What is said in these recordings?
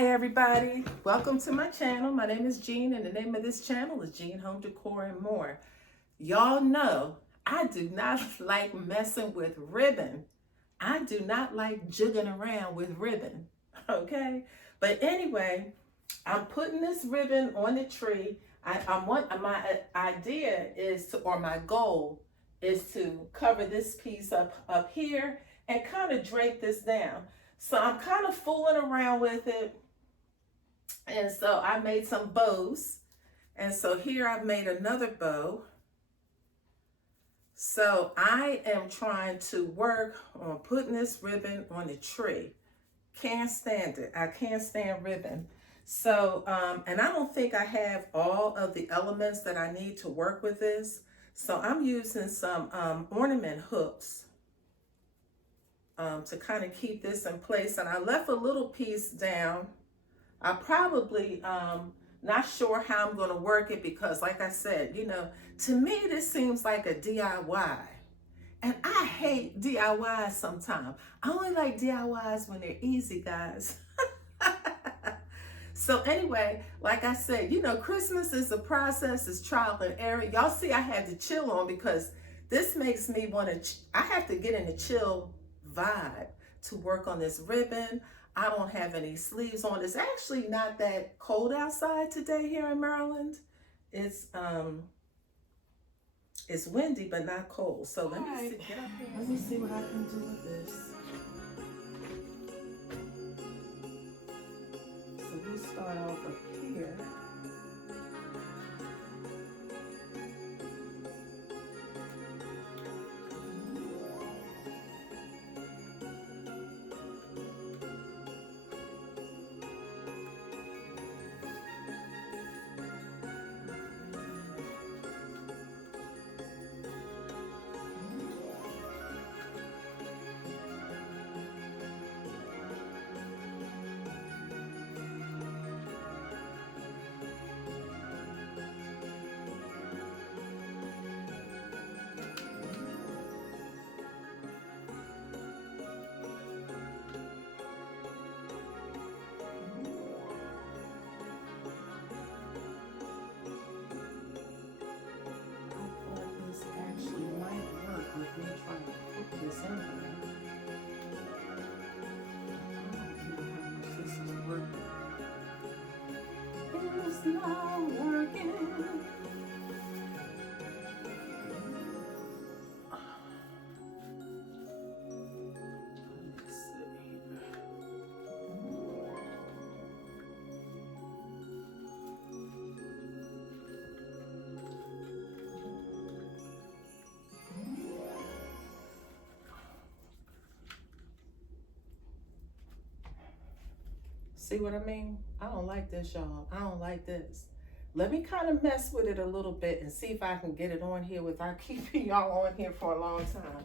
Hi everybody, welcome to my channel. My name is Jean and the name of this channel is Jean Home Decor and More. Y'all know I do not like messing with ribbon. I do not like jigging around with ribbon, okay? But anyway, I'm putting this ribbon on the tree. My idea is to, or my goal is to cover this piece up here and kind of drape this down. So I'm kind of fooling around with it. And so I made some bows. And so here I've made another bow. So I am trying to work on putting this ribbon on the tree. Can't stand it. I can't stand ribbon. So, and I don't think I have all of the elements that I need to work with this. So I'm using some ornament hooks to kind of keep this in place. And I left a little piece down. I probably not sure how I'm going to work it because like I said, you know, to me this seems like a DIY. And I hate DIYs sometimes. I only like DIYs when they're easy, guys. So anyway, like I said, you know, Christmas is a process, it's trial and error. Y'all see I had to chill on because this makes me want to, I have to get in a chill vibe to work on this ribbon. I don't have any sleeves on. It's actually not that cold outside today here in Maryland. It's windy but not cold. So let me see. Get up here. Let me see what I can do with this. So we'll start off up here. It's not working. Let's see. See what I mean? I don't like this, y'all. I don't like this. Let me kind of mess with it a little bit and see if I can get it on here without keeping y'all on here for a long time.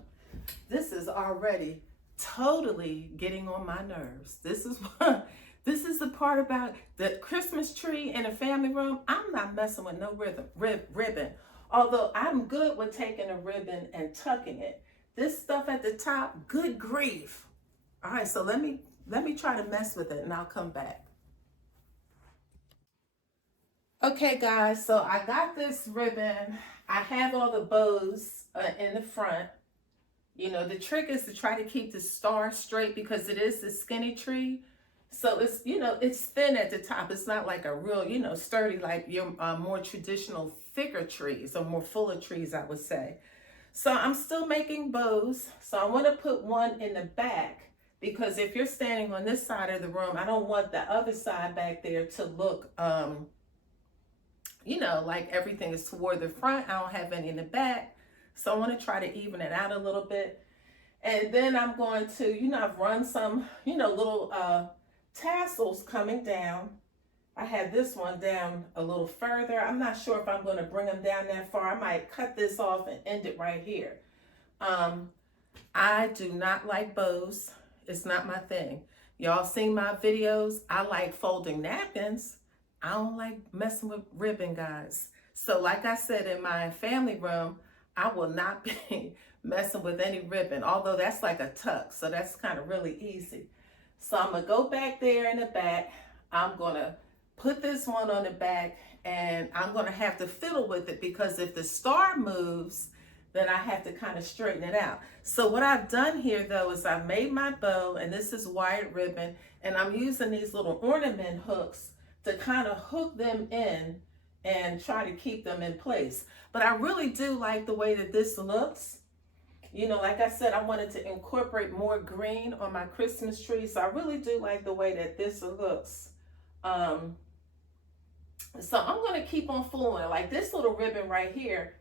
This is already totally getting on my nerves. This is the part about the Christmas tree in a family room. I'm not messing with no ribbon. Although I'm good with taking a ribbon and tucking it. This stuff at the top, good grief. All right, so let me try to mess with it and I'll come back. Okay guys, so I got this ribbon. I have all the bows in the front. You know, the trick is to try to keep the star straight because it is the skinny tree. So it's, you know, it's thin at the top. It's not like a real, you know, sturdy like your more traditional thicker trees or more fuller trees, I would say. So I'm still making bows. So I want to put one in the back because if you're standing on this side of the room, I don't want the other side back there to look, you know, like everything is toward the front. I don't have any in the back. So I want to try to even it out a little bit. And then I'm going to, you know, I've run some, you know, little tassels coming down. I have this one down a little further. I'm not sure if I'm going to bring them down that far. I might cut this off and end it right here. I do not like bows. It's not my thing. Y'all seen my videos? I like folding napkins. I don't like messing with ribbon, guys. So like I said, in my family room, I will not be messing with any ribbon, although that's like a tuck, so that's kind of really easy. So I'm gonna go back there in the back. I'm gonna put this one on the back, and I'm gonna have to fiddle with it because if the star moves, then I have to kind of straighten it out. So what I've done here though is I've made my bow, and this is wired ribbon, and I'm using these little ornament hooks to kind of hook them in and try to keep them in place. But I really do like the way that this looks. You know, like I said, I wanted to incorporate more green on my Christmas tree, so I really do like the way that this looks. So I'm going to keep on fooling. Like this little ribbon right here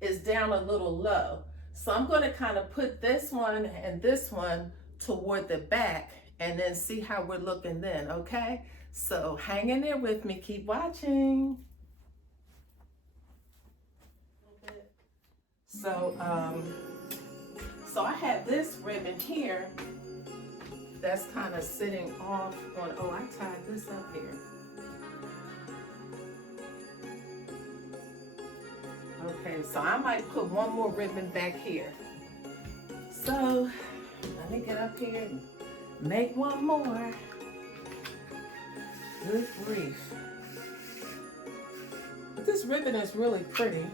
is down a little low. So I'm going to kind of put this one and this one toward the back and then see how we're looking then, okay? So hang in there with me. Keep watching. So, so I have this ribbon here that's kind of sitting off on, oh, I tied this up here. Okay, so I might put one more ribbon back here. So let me get up here and make one more. Good grief. But this ribbon is really pretty.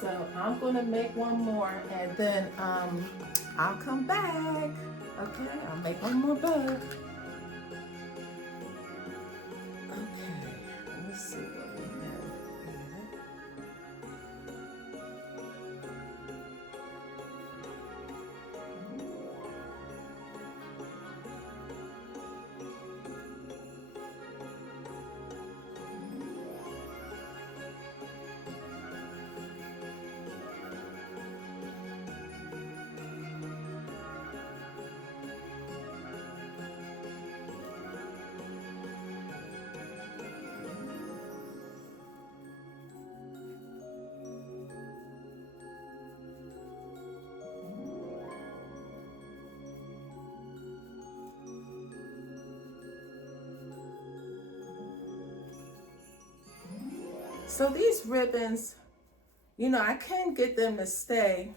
So I'm gonna make one more and then I'll come back. Okay, I'll make one more bow. Let's see what we have here. So these ribbons, you know, I can get them to stay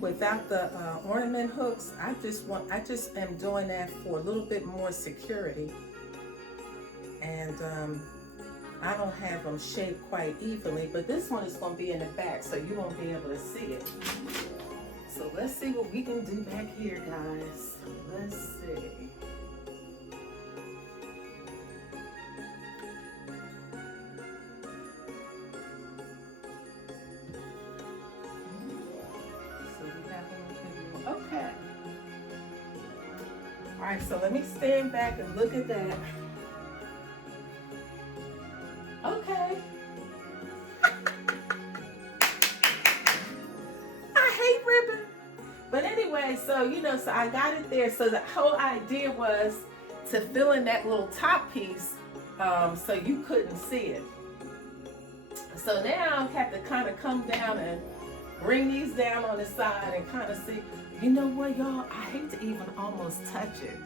without the ornament hooks. I just am doing that for a little bit more security. And I don't have them shaped quite evenly, but this one is going to be in the back, so you won't be able to see it. So let's see what we can do back here, guys. Let's see. Okay. All right, so let me stand back and look at that. Okay. I hate ribbon. But anyway, so, you know, so I got it there. So the whole idea was to fill in that little top piece so you couldn't see it. So now I have to kind of come down and bring these down on the side and kind of see. You know what, y'all? I hate to even almost touch it.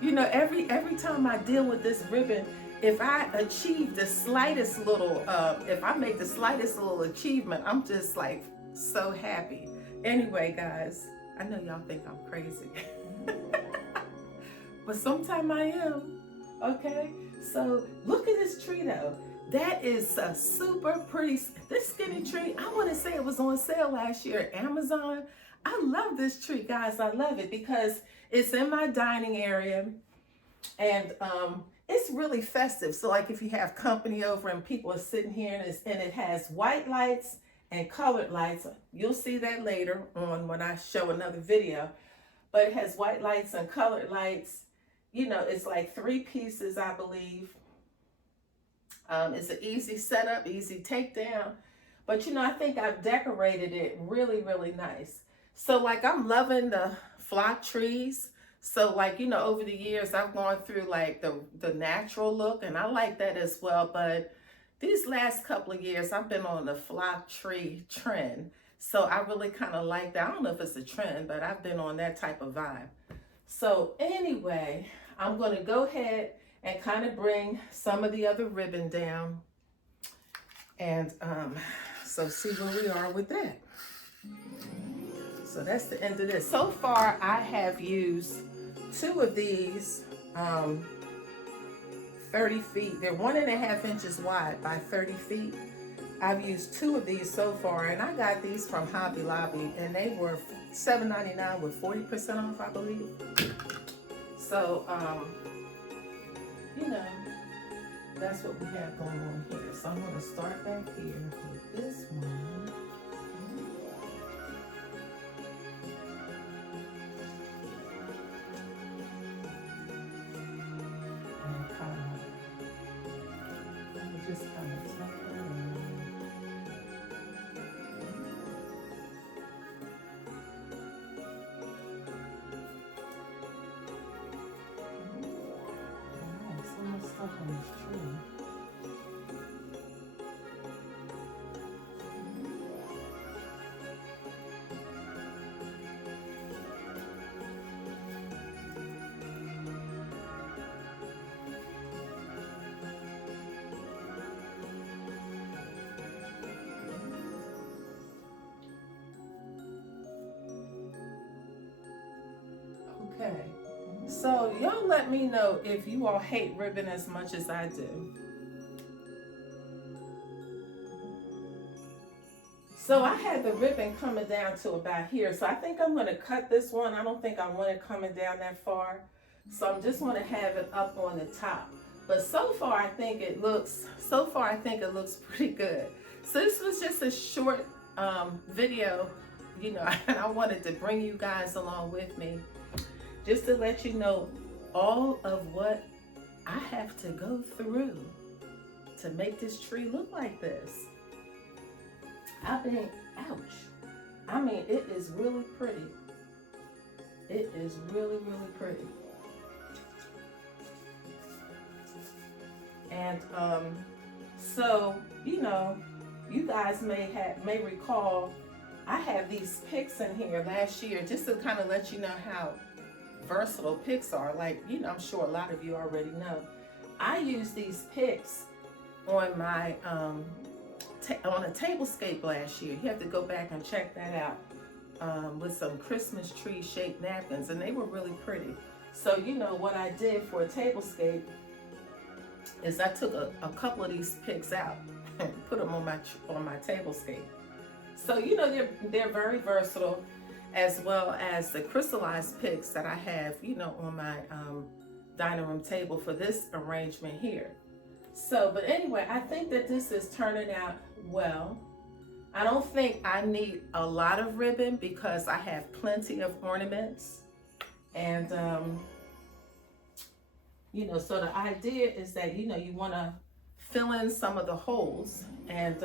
You know, every time I deal with this ribbon, if I achieve the slightest little, if I make the slightest little achievement, I'm just like so happy. Anyway, guys, I know y'all think I'm crazy, but sometimes I am. Okay, so look at this tree though. That is a super pretty, this skinny tree, I want to say it was on sale last year at Amazon. I love this tree, guys. I love it because it's in my dining area and it's really festive. So like if you have company over and people are sitting here and it has white lights and colored lights, you'll see that later on when I show another video, but it has white lights and colored lights. You know, it's like 3 pieces, I believe. It's an easy setup, easy takedown. But, you know, I think I've decorated it really, really nice. So, like, I'm loving the flock trees. So, like, you know, over the years, I've gone through, like, the natural look. And I like that as well. But these last couple of years, I've been on the flock tree trend. So, I really kind of like that. I don't know if it's a trend, but I've been on that type of vibe. So, anyway, I'm going to go ahead and kind of bring some of the other ribbon down. And so see where we are with that. So that's the end of this. So far, I have used 2 of these 30 feet. They're 1.5 inches wide by 30 feet. I've used 2 of these so far, and I got these from Hobby Lobby, and they were $7.99 with 40% off, I believe. So, you know, that's what we have going on here. So I'm going to start back here with this one. And just kind of tuck that in. So much stuff on this tree. Okay, so y'all let me know if you all hate ribbon as much as I do. So I had the ribbon coming down to about here, so I think I'm going to cut this one. I don't think I want it coming down that far, so I'm just going to have it up on the top. But so far I think it looks pretty good. So this was just a short video, you know, and I wanted to bring you guys along with me, just to let you know all of what I have to go through to make this tree look like this. Ouch. I mean, it is really pretty. It is really, really pretty. And so, you know, you guys may recall, I had these picks in here last year just to kind of let you know how versatile picks are. Like, you know, I'm sure a lot of you already know. I use these picks on my on a tablescape last year. You have to go back and check that out, with some Christmas tree shaped napkins, and they were really pretty. So, you know, what I did for a tablescape is I took a couple of these picks out and put them on my tablescape. So, you know, they're very versatile, as well as the crystallized picks that I have, you know, on my dining room table for this arrangement here. So, but anyway, I think that this is turning out well. I don't think I need a lot of ribbon because I have plenty of ornaments. And, you know, so the idea is that, you know, you want to fill in some of the holes. And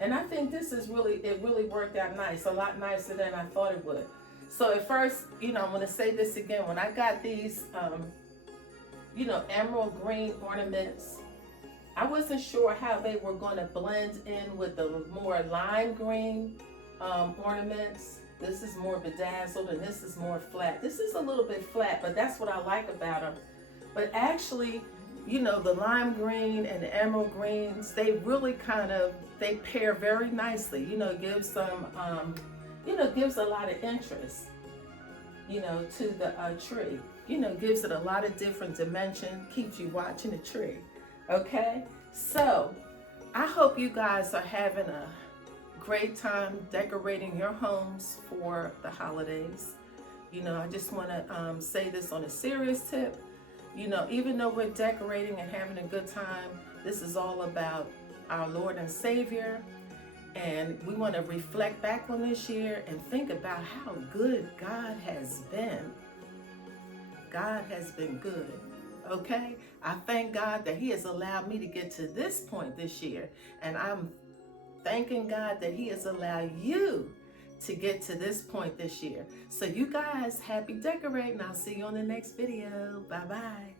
I think this is it really worked out nice, a lot nicer than I thought it would. So at first, you know, I'm going to say this again. When I got these, you know, emerald green ornaments, I wasn't sure how they were going to blend in with the more lime green ornaments. This is more bedazzled and this is more flat. This is a little bit flat, but that's what I like about them. But actually, you know, the lime green and the emerald greens, they really they pair very nicely. You know, gives some, you know, gives a lot of interest, you know, to the tree. You know, gives it a lot of different dimension, keeps you watching the tree. Okay, so I hope you guys are having a great time decorating your homes for the holidays. You know, I just want to say this on a serious tip. You know, even though we're decorating and having a good time, this is all about our Lord and Savior. And we want to reflect back on this year and think about how good God has been. God has been good. Okay? I thank God that He has allowed me to get to this point this year. And I'm thanking God that He has allowed you to get to this point this year. So you guys, happy decorating. I'll see you on the next video. Bye-bye.